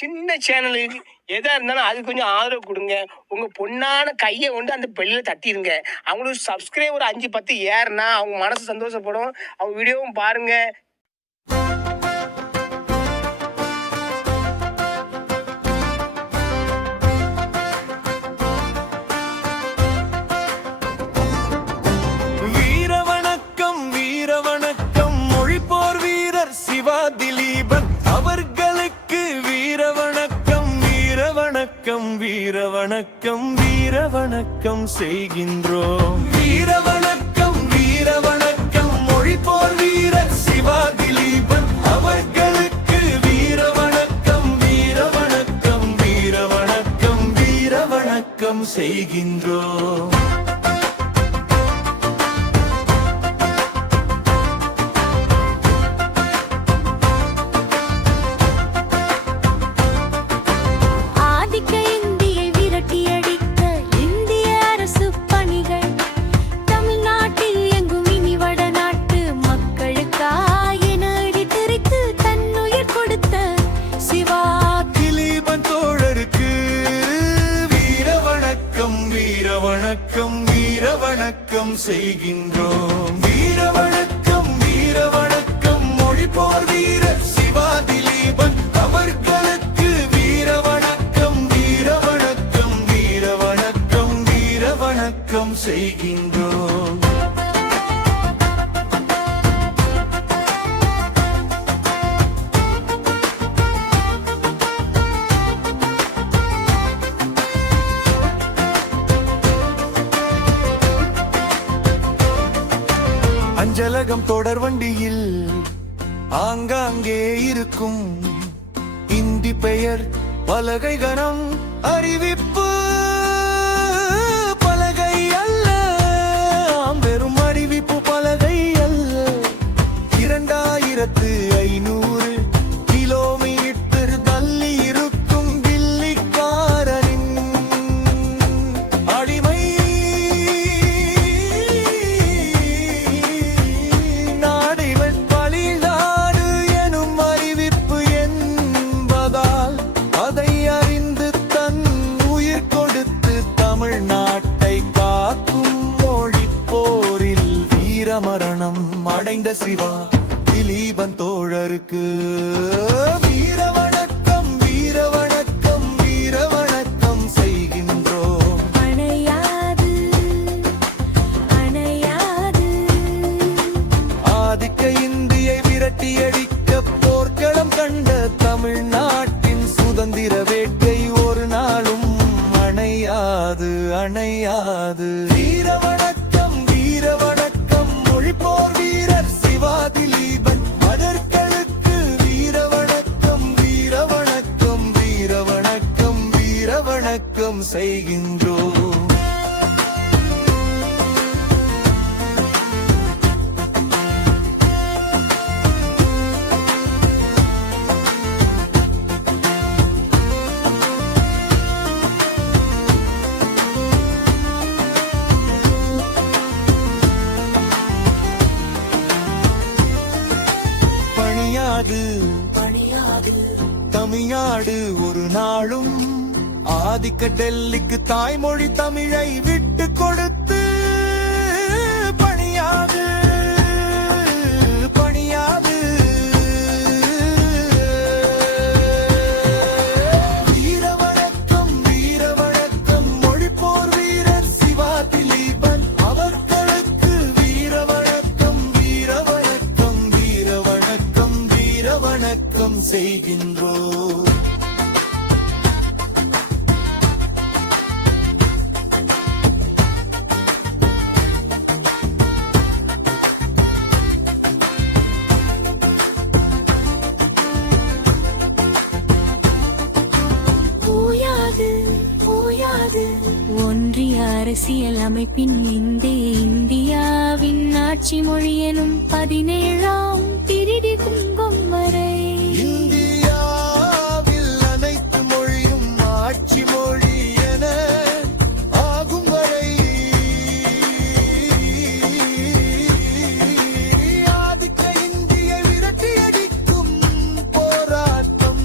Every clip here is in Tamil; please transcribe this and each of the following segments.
சின்ன சேனலுக்கு எதா இருந்தாலும் அது கொஞ்சம் ஆதரவு கொடுங்க. உங்க பொண்ணான கையை கொண்டு அந்த பெல்லில் தட்டிடுங்க. அவங்களுக்கு சப்ஸ்கிரைபர் 5 10 ஏறுனா அவங்க மனசு சந்தோஷப்படும். அவங்க வீடியோவும் பாருங்க. சிவா திலீபன் அவர்களுக்கு வீர வணக்கம், வீர வணக்கம், வீர வணக்கம், வீர வணக்கம் செய்கின்றோம். வீர வணக்கம், வீர வணக்கம், மொழிப்போர் வீரர் சிவா திலீபன் அவர்களுக்கு வீர வணக்கம், வீர வணக்கம், வீர வணக்கம், வீர வணக்கம் செய்கின்றோம். வணக்கம், வீர வணக்கம் செய்கின்றோம். வீர வணக்கம், வீர வணக்கம், மொழிப்போர் வீரர் சிவா திலீபன் அவர்களுக்கு வீர வணக்கம், வீர வணக்கம், வீர வணக்கம், வீர வணக்கம் செய்கின்றோம். அஞ்சலகம் தொடர் வண்டியில் ஆங்காங்கே இருக்கும் இந்தி பெயர் பலகை கணம் அறிவிப்பு பலகை அல்ல, வெறும் அறிவிப்பு பலகை அல்ல. 2500 கிலோமீட்டர் தள்ளி இருக்கும் தில்லிக்காரரின் அடிமை மரணம் அடைந்த சிவா திலீபன் தோழருக்கு வீர வணக்கம், வீர வணக்கம், வீர வணக்கம் செய்கின்றோம். அணையாது, அணையாது. ஆதிக்க இந்தியை விரட்டியடிக்க போர்க்களம் கண்ட தமிழ்நாட்டின் சுதந்திர வேட்கை ஒரு நாளும் அணையாது, அணையாது. வீர வணக்கம், வீர வணக்கம், மொழிப்போர் வீரர் சிவா திலீபன் அவர்களுக்கு வீர வணக்கம், வீர வணக்கம், வீர வணக்கம், வீர வணக்கம் செய்கின்றோம். பணியாது தமிழ்நாடு ஒரு நாளும் ஆதிக்க டெல்லிக்கு தாய்மொழி தமிழை விட்டு கொடுத்து பணியாது, பணியாது. வீர வணக்கம், வீர வணக்கம், மொழிப்போர் வீரர் சிவா திலீபன் அவர்களுக்கு வீர வணக்கம், வீர வணக்கம், வீர வணக்கம், வீர வணக்கம் செய்கின்றோம். ஒன்றிய அரசியல் அமைப்பின் இந்தியாவின் ஆட்சி மொழி எனும் 17ஆம் பிரிடி குங்கும் வரை இந்தியாவில் அனைத்து மொழியும் ஆட்சி மொழி என ஆகும் வரை ஆதிக்க இந்தியை விரட்டியடிக்கும் போராட்டம்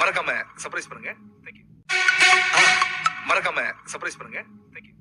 மறக்காம சர்ப்ரைஸ் பண்ணுங்க. தேங்க்யூ. மறக்காம சர்ப்ரைஸ் பண்ணுங்க. தேங்க்யூ.